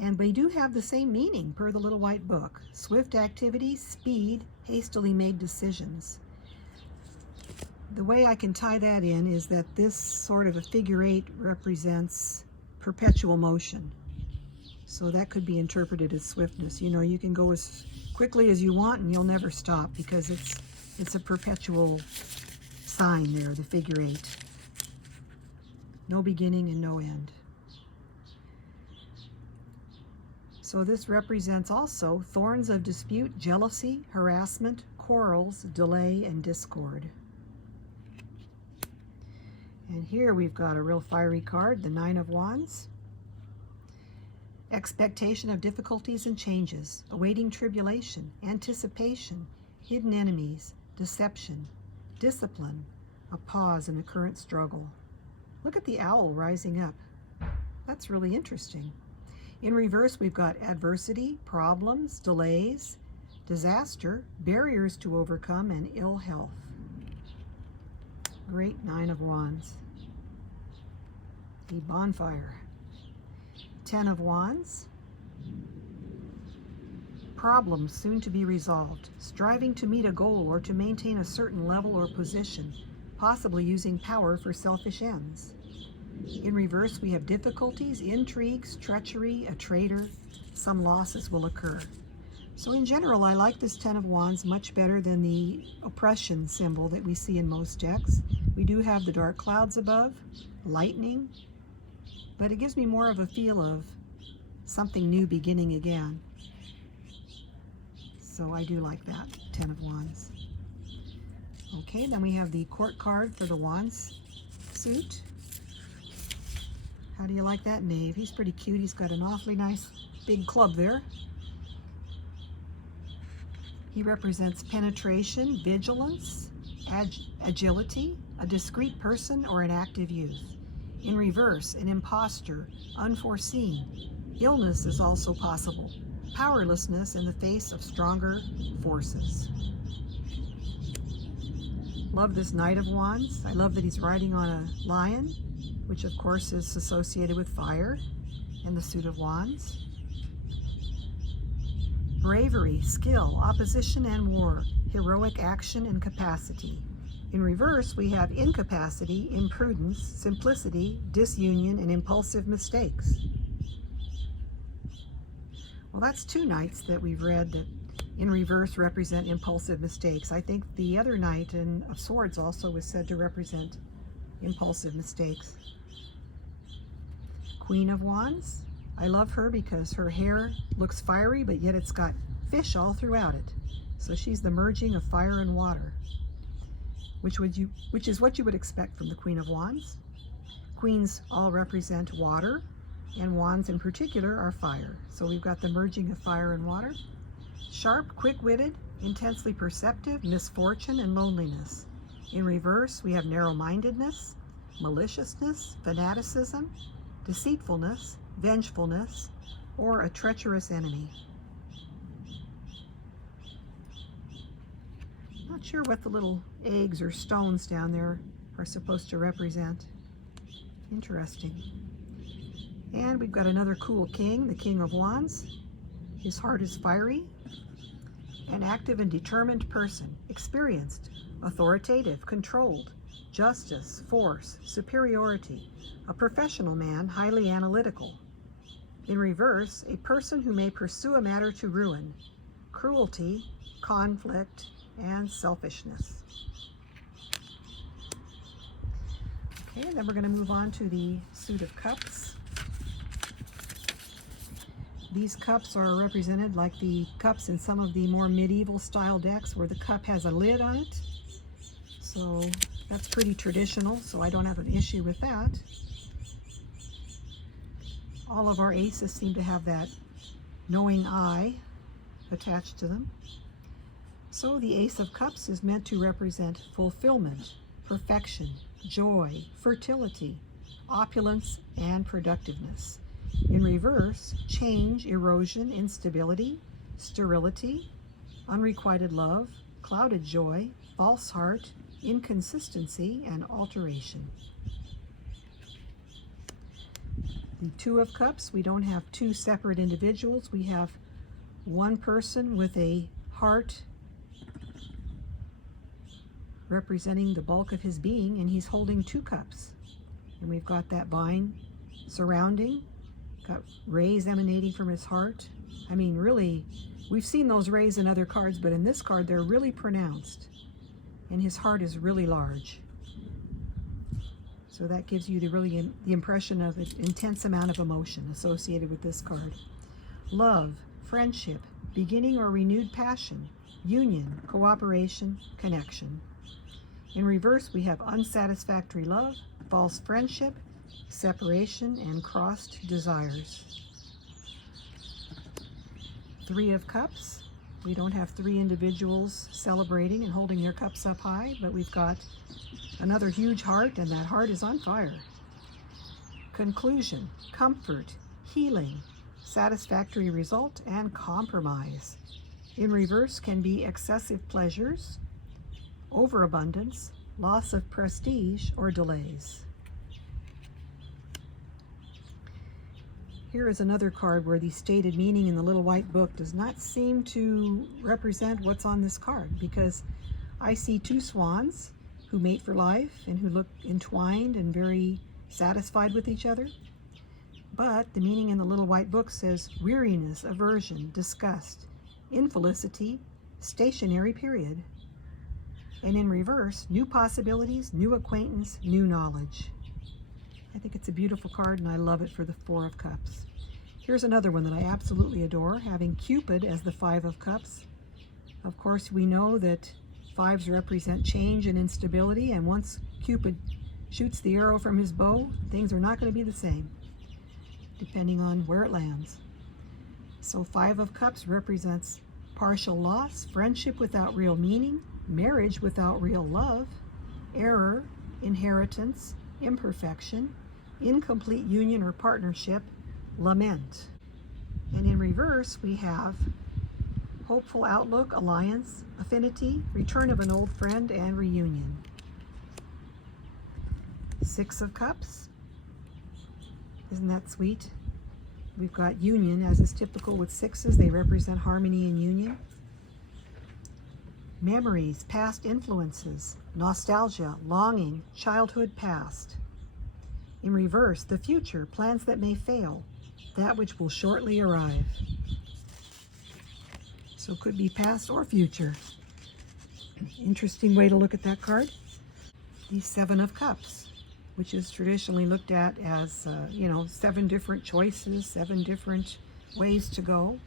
And they do have the same meaning per the little white book. Swift activity, speed, hastily made decisions. The way I can tie that in is that this sort of a figure 8 represents perpetual motion. So that could be interpreted as swiftness. You know, you can go as quickly as you want and you'll never stop, because it's a perpetual sign there, the figure 8. No beginning and no end. So this represents also thorns of dispute, jealousy, harassment, quarrels, delay, and discord. And here we've got a real fiery card, the 9 of Wands. Expectation of difficulties and changes, awaiting tribulation, anticipation, hidden enemies, deception, discipline, a pause in a current struggle. Look at the owl rising up. That's really interesting. In reverse, we've got adversity, problems, delays, disaster, barriers to overcome, and ill health. Great 9 of Wands. The bonfire. 10 of Wands. Problems soon to be resolved, striving to meet a goal or to maintain a certain level or position, possibly using power for selfish ends. In reverse, we have difficulties, intrigues, treachery, a traitor. Some losses will occur. So in general, I like this 10 of Wands much better than the oppression symbol that we see in most decks. We do have the dark clouds above, lightning, but it gives me more of a feel of something new beginning again. So I do like that, 10 of Wands. Okay, then we have the court card for the Wands suit. How do you like that knave? He's pretty cute. He's got an awfully nice big club there. He represents penetration, vigilance, agility, a discreet person, or an active youth. In reverse, an imposter, unforeseen. Illness is also possible. Powerlessness in the face of stronger forces. Love this Knight of Wands. I love that he's riding on a lion, which of course is associated with fire, and the suit of Wands. Bravery, skill, opposition and war, heroic action and capacity. In reverse, we have incapacity, imprudence, simplicity, disunion, and impulsive mistakes. Well, that's 2 knights that we've read that in reverse represent impulsive mistakes. I think the other knight of swords also was said to represent impulsive mistakes. Queen of Wands. I love her because her hair looks fiery, but yet it's got fish all throughout it. So she's the merging of fire and water, which is what you would expect from the Queen of Wands. Queens all represent water, and wands in particular are fire. So we've got the merging of fire and water. Sharp, quick-witted, intensely perceptive, misfortune, and loneliness. In reverse, we have narrow-mindedness, maliciousness, fanaticism, deceitfulness, vengefulness, or a treacherous enemy. Not sure what the little eggs or stones down there are supposed to represent. Interesting. And we've got another cool king, the King of Wands. His heart is fiery, an active and determined person, experienced, authoritative, controlled, justice, force, superiority, a professional man, highly analytical. In reverse, a person who may pursue a matter to ruin, cruelty, conflict, and selfishness. Okay, and then we're going to move on to the suit of cups. These cups are represented like the cups in some of the more medieval style decks where the cup has a lid on it. So that's pretty traditional, so I don't have an issue with that. All of our aces seem to have that knowing eye attached to them. So the Ace of Cups is meant to represent fulfillment, perfection, joy, fertility, opulence, and productiveness. In reverse, change, erosion, instability, sterility, unrequited love, clouded joy, false heart, inconsistency, and alteration. The Two of Cups, we don't have two separate individuals. We have one person with a heart representing the bulk of his being, and he's holding two cups. And we've got that vine surrounding, got rays emanating from his heart. I mean, really, we've seen those rays in other cards, but in this card, they're really pronounced. And his heart is really large. So that gives you the impression of an intense amount of emotion associated with this card. Love, friendship, beginning or renewed passion, union, cooperation, connection. In reverse, we have unsatisfactory love, false friendship, separation, and crossed desires. Three of Cups. We don't have three individuals celebrating and holding their cups up high, but we've got another huge heart, and that heart is on fire. Conclusion, comfort, healing, satisfactory result, and compromise. In reverse can be excessive pleasures, overabundance, loss of prestige, or delays. Here is another card where the stated meaning in the little white book does not seem to represent what's on this card, because I see two swans who mate for life and who look entwined and very satisfied with each other. But the meaning in the little white book says weariness, aversion, disgust, infelicity, stationary period. And in reverse, new possibilities, new acquaintance, new knowledge. I think it's a beautiful card, and I love it for the Four of Cups. Here's another one that I absolutely adore, having Cupid as the Five of Cups. Of course, we know that fives represent change and instability, and once Cupid shoots the arrow from his bow, things are not going to be the same, depending on where it lands. So Five of Cups represents partial loss, friendship without real meaning, marriage without real love, error, inheritance, imperfection, incomplete union or partnership, lament. And in reverse, we have hopeful outlook, alliance, affinity, return of an old friend, and reunion. Six of Cups. Isn't that sweet? We've got union, as is typical with sixes. They represent harmony and union. Memories, past influences, nostalgia, longing, childhood past. In reverse, the future, plans that may fail, that which will shortly arrive. So it could be past or future. Interesting way to look at that card. The Seven of Cups, which is traditionally looked at as, seven different choices, seven different ways to go.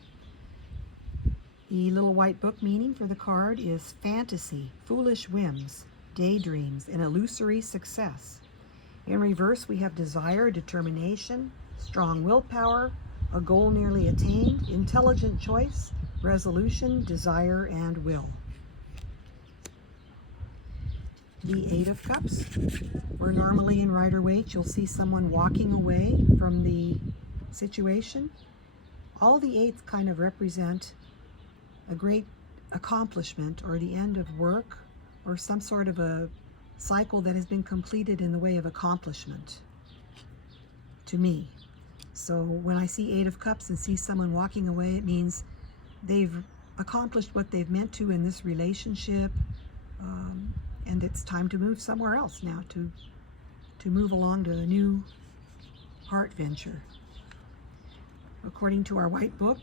The little white book meaning for the card is fantasy, foolish whims, daydreams, and illusory success. In reverse, we have desire, determination, strong willpower, a goal nearly attained, intelligent choice, resolution, desire, and will. The Eight of Cups, where normally in Rider-Waite you'll see someone walking away from the situation. All the eights kind of represent a great accomplishment or the end of work or some sort of a cycle that has been completed in the way of accomplishment to me. So when I see Eight of Cups and see someone walking away, it means they've accomplished what they've meant to in this relationship, and it's time to move somewhere else now, to move along to a new heart venture. According to our white book,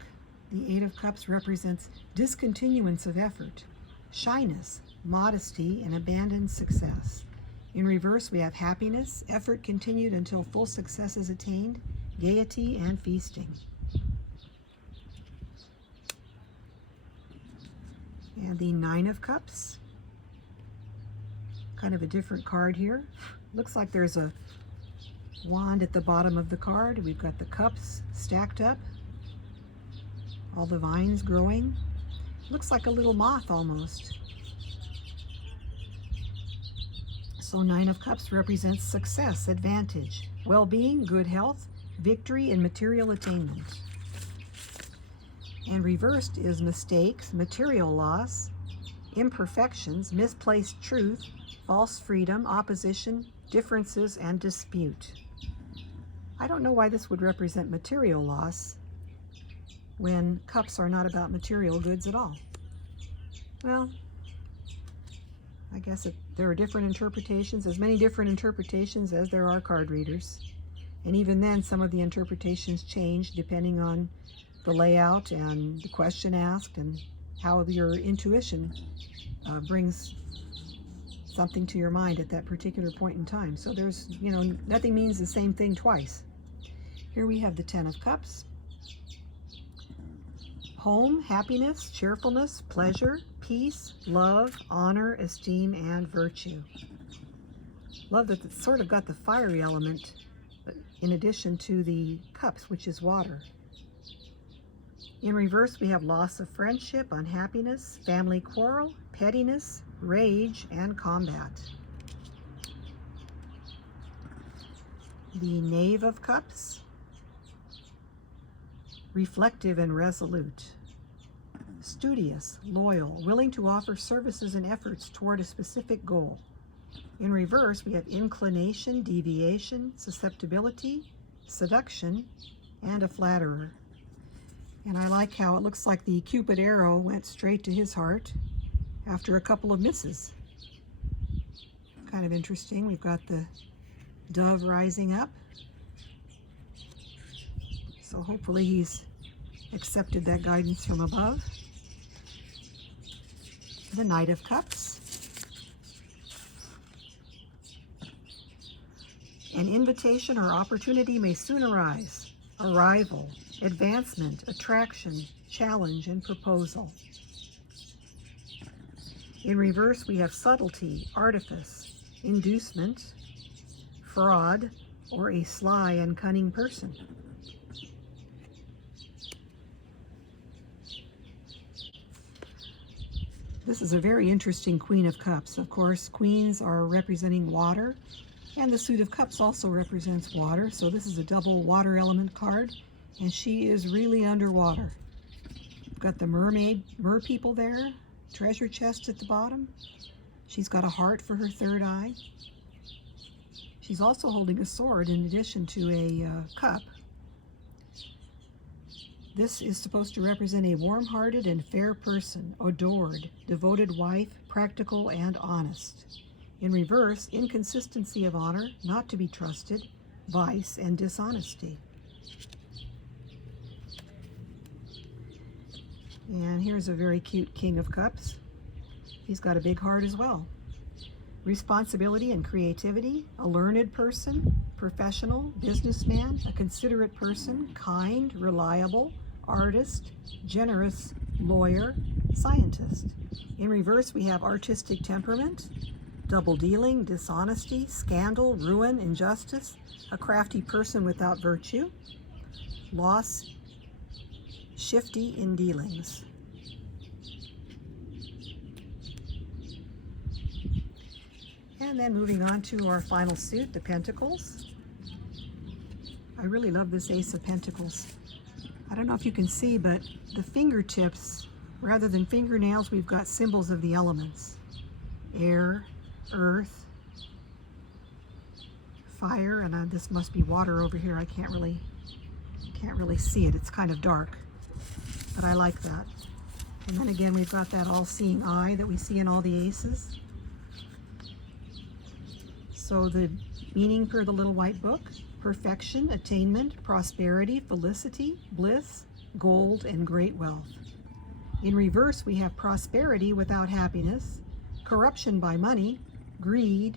the Eight of Cups represents discontinuance of effort, shyness, modesty, and abandoned success. In reverse, we have happiness, effort continued until full success is attained, gaiety, and feasting. And the Nine of Cups, kind of a different card here. Looks like there's a wand at the bottom of the card. We've got the cups stacked up, all the vines growing. Looks like a little moth almost. So Nine of Cups represents success, advantage, well-being, good health, victory, and material attainment. And reversed is mistakes, material loss, imperfections, misplaced truth, false freedom, opposition, differences, and dispute. I don't know why this would represent material loss when cups are not about material goods at all. Well, I guess there are different interpretations, as many different interpretations as there are card readers. And even then, some of the interpretations change depending on the layout and the question asked and how your intuition brings something to your mind at that particular point in time. So there's, nothing means the same thing twice. Here we have the Ten of Cups. Home, happiness, cheerfulness, pleasure, peace, love, honor, esteem, and virtue. Love that it's sort of got the fiery element in addition to the cups, which is water. In reverse, we have loss of friendship, unhappiness, family quarrel, pettiness, rage, and combat. The Knave of Cups. Reflective and resolute, studious, loyal, willing to offer services and efforts toward a specific goal. In reverse, we have inclination, deviation, susceptibility, seduction, and a flatterer. And I like how it looks like the Cupid arrow went straight to his heart after a couple of misses. Kind of interesting. We've got the dove rising up. So hopefully he's accepted that guidance from above. The Knight of Cups. An invitation or opportunity may soon arise. Arrival, advancement, attraction, challenge, and proposal. In reverse, we have subtlety, artifice, inducement, fraud, or a sly and cunning person. This is a very interesting Queen of Cups. Of course, queens are representing water, and the Suit of Cups also represents water. So this is a double water element card, and she is really underwater. We've got the mer people there, treasure chest at the bottom. She's got a heart for her third eye. She's also holding a sword in addition to a cup. This is supposed to represent a warm-hearted and fair person, adored, devoted wife, practical and honest. In reverse, inconsistency of honor, not to be trusted, vice, and dishonesty. And here's a very cute King of Cups. He's got a big heart as well. Responsibility and creativity, a learned person, professional, businessman, a considerate person, kind, reliable, artist, generous, lawyer, scientist. In reverse, we have artistic temperament, double dealing, dishonesty, scandal, ruin, injustice, a crafty person without virtue, loss, shifty in dealings. And then moving on to our final suit, the Pentacles. I really love this Ace of Pentacles. I don't know if you can see, but the fingertips, rather than fingernails, we've got symbols of the elements. Air, earth, fire, and this must be water over here. I can't really see it. It's kind of dark, but I like that. And then again, we've got that all-seeing eye that we see in all the aces. So the meaning per the little white book: perfection, attainment, prosperity, felicity, bliss, gold, and great wealth. In reverse, we have prosperity without happiness, corruption by money, greed,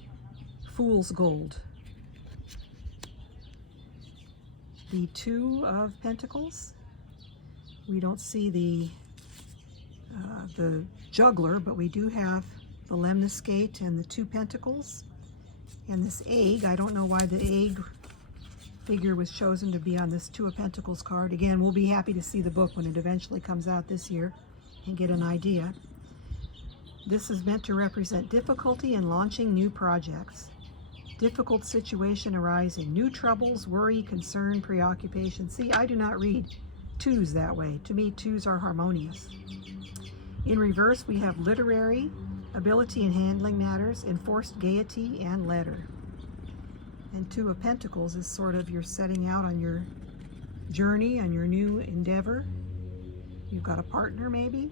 fool's gold. The Two of Pentacles. We don't see the juggler, but we do have the lemniscate and the Two Pentacles. And this egg, I don't know why the egg figure was chosen to be on this Two of Pentacles card. Again, we'll be happy to see the book when it eventually comes out this year and get an idea. This is meant to represent difficulty in launching new projects, difficult situation arising, new troubles, worry, concern, preoccupation. See, I do not read twos that way. To me, twos are harmonious. In reverse, we have literary ability in handling matters, enforced gaiety, and letter. And Two of Pentacles is sort of you're setting out on your journey, on your new endeavor. You've got a partner maybe.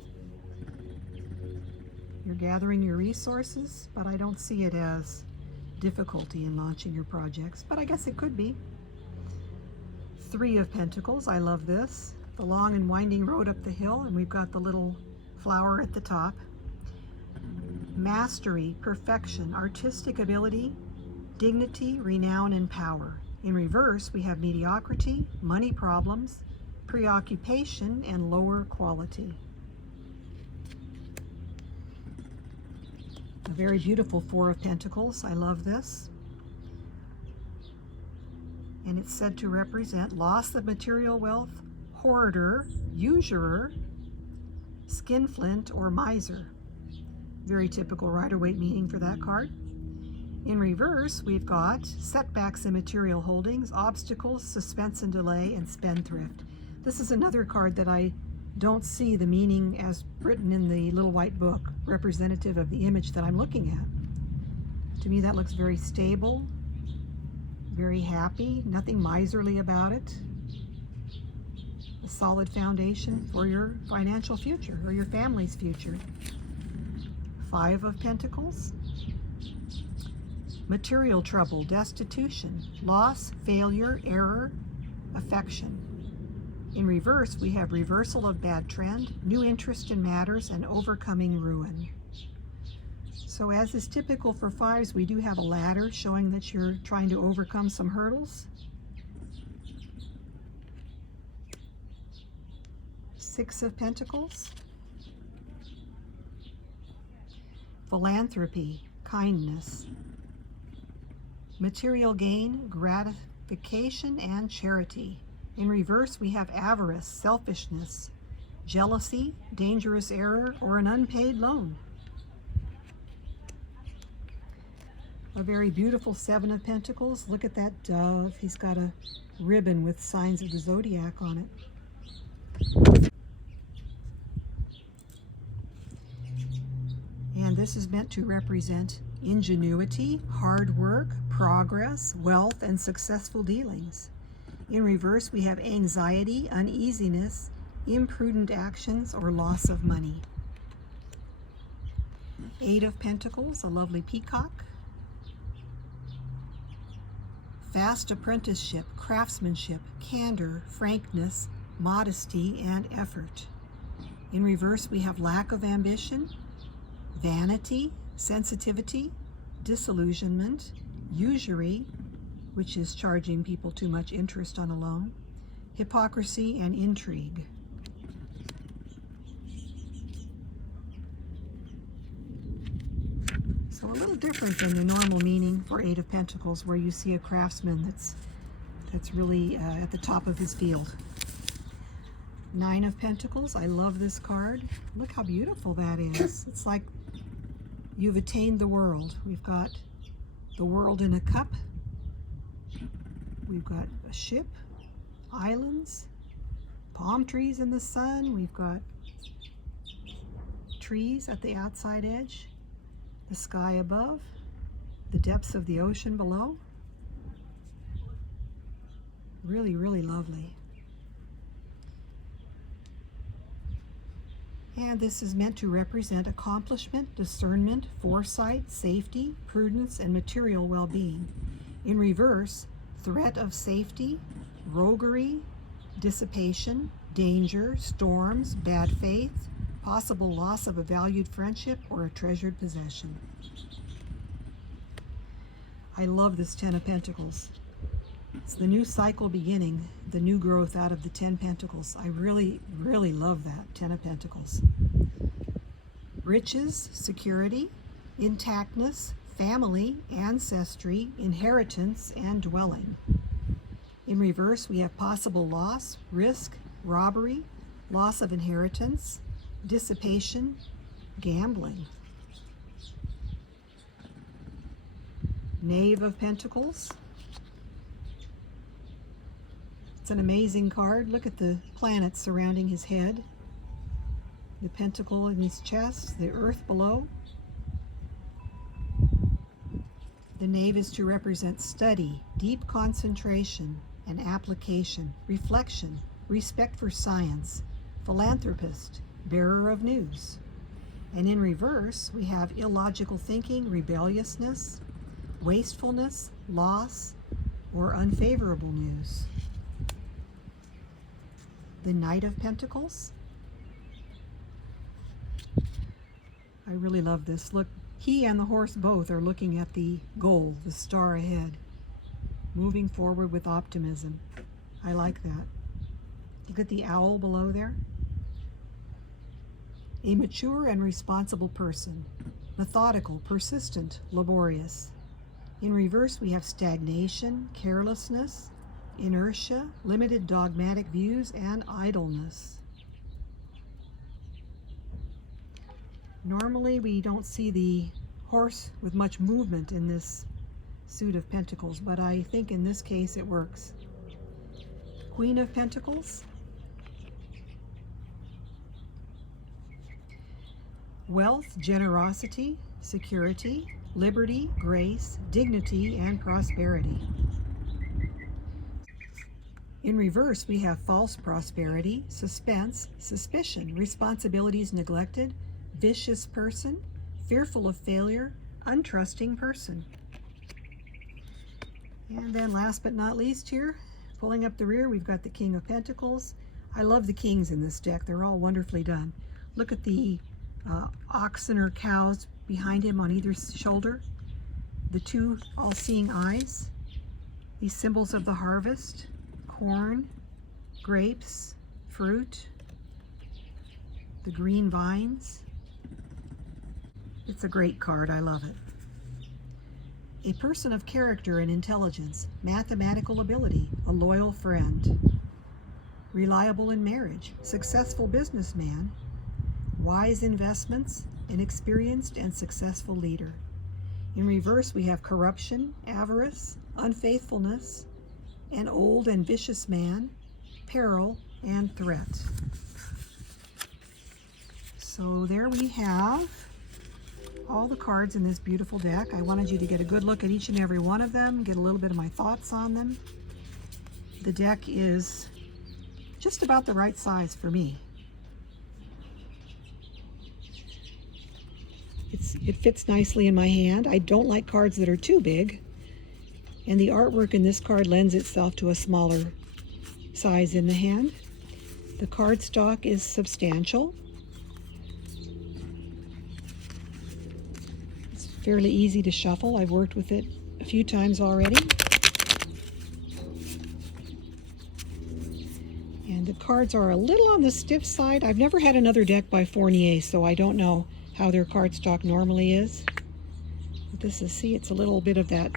You're gathering your resources, but I don't see it as difficulty in launching your projects, but I guess it could be. Three of Pentacles, I love this. The long and winding road up the hill, and we've got the little flower at the top. Mastery, perfection, artistic ability, dignity, renown, and power. In reverse, we have mediocrity, money problems, preoccupation, and lower quality. A very beautiful Four of Pentacles. I love this. And it's said to represent loss of material wealth, hoarder, usurer, skinflint, or miser. Very typical Rider-Waite meaning for that card. In reverse, we've got setbacks in material holdings, obstacles, suspense and delay, and spendthrift. This is another card that I don't see the meaning as written in the little white book, representative of the image that I'm looking at. To me, that looks very stable, very happy, nothing miserly about it. A solid foundation for your financial future or your family's future. Five of Pentacles. Material trouble, destitution, loss, failure, error, affection. In reverse, we have reversal of bad trend, new interest in matters, and overcoming ruin. So as is typical for fives, we do have a ladder showing that you're trying to overcome some hurdles. Six of Pentacles. Philanthropy, kindness, material gain, gratification, and charity. In reverse, we have avarice, selfishness, jealousy, dangerous error, or an unpaid loan. A very beautiful Seven of Pentacles. Look at that dove. He's got a ribbon with signs of the zodiac on it. And this is meant to represent ingenuity, hard work, progress, wealth, and successful dealings. In reverse, we have anxiety, uneasiness, imprudent actions, or loss of money. Eight of Pentacles, a lovely peacock. Fast apprenticeship, craftsmanship, candor, frankness, modesty, and effort. In reverse, we have lack of ambition, vanity, sensitivity, disillusionment, usury, which is charging people too much interest on a loan, hypocrisy, and intrigue. So a little different than the normal meaning for Eight of Pentacles, where you see a craftsman that's really at the top of his field. Nine of Pentacles, I love this card. Look how beautiful that is. It's like you've attained the world. We've got the world in a cup. We've got a ship, islands, palm trees in the sun. We've got trees at the outside edge, the sky above, the depths of the ocean below. Really, really lovely. And this is meant to represent accomplishment, discernment, foresight, safety, prudence, and material well-being. In reverse, threat of safety, roguery, dissipation, danger, storms, bad faith, possible loss of a valued friendship or a treasured possession. I love this Ten of Pentacles. It's the new cycle beginning, the new growth out of the 10 Pentacles. I really, really love that, 10 of Pentacles. Riches, security, intactness, family, ancestry, inheritance, and dwelling. In reverse, we have possible loss, risk, robbery, loss of inheritance, dissipation, gambling. Knave of Pentacles. It's an amazing card. Look at the planets surrounding his head. the pentacle in his chest, the earth below. The knave is to represent study, deep concentration and application, reflection, respect for science, philanthropist, bearer of news. And in reverse, we have illogical thinking, rebelliousness, wastefulness, loss, or unfavorable news. The Knight of Pentacles. I really love this. Look, he and the horse both are looking at the goal, the star ahead, moving forward with optimism. I like that. Look at the owl below there. A mature and responsible person, methodical, persistent, laborious. In reverse, we have stagnation, carelessness, inertia, limited dogmatic views, and idleness. Normally, we don't see the horse with much movement in this suit of Pentacles, but I think in this case it works. Queen of Pentacles. Wealth, generosity, security, liberty, grace, dignity, and prosperity. In reverse, we have false prosperity, suspense, suspicion, responsibilities neglected, vicious person, fearful of failure, untrusting person. And then last but not least here, pulling up the rear, we've got the King of Pentacles. I love the kings in this deck. They're all wonderfully done. Look at the oxen or cows behind him on either shoulder. The two all-seeing eyes. These symbols of the harvest. Corn, grapes, fruit, the green vines. It's a great card. I love it. A person of character and intelligence, mathematical ability, a loyal friend, reliable in marriage, successful businessman, wise investments, an experienced and successful leader. In reverse, we have corruption, avarice, unfaithfulness, an old and vicious man, peril, and threat. So there we have all the cards in this beautiful deck. I wanted you to get a good look at each and every one of them, get a little bit of my thoughts on them. The deck is just about the right size for me. It fits nicely in my hand. I don't like cards that are too big. And the artwork in this card lends itself to a smaller size in the hand. The cardstock is substantial. It's fairly easy to shuffle. I've worked with it a few times already. And the cards are a little on the stiff side. I've never had another deck by Fournier, so I don't know how their cardstock normally is. But this is, see, it's a little bit of that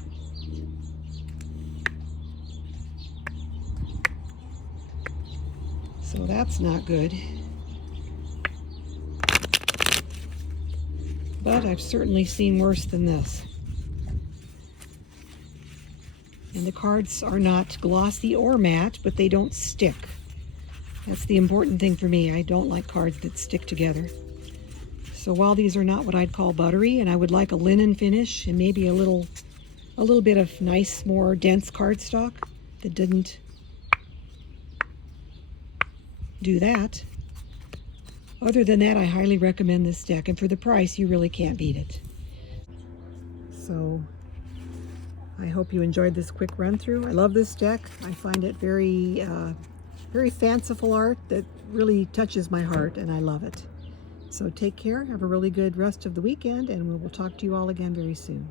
so that's not good. But I've certainly seen worse than this. And the cards are not glossy or matte, but they don't stick. That's the important thing for me. I don't like cards that stick together. So while these are not what I'd call buttery, and I would like a linen finish and maybe a little bit of nice, more dense cardstock that didn't do that. Other than that, I highly recommend this deck, and for the price, you really can't beat it. So I hope you enjoyed this quick run through. I love this deck. I find it very fanciful art that really touches my heart, and I love it. So take care, have a really good rest of the weekend, and we will talk to you all again very soon.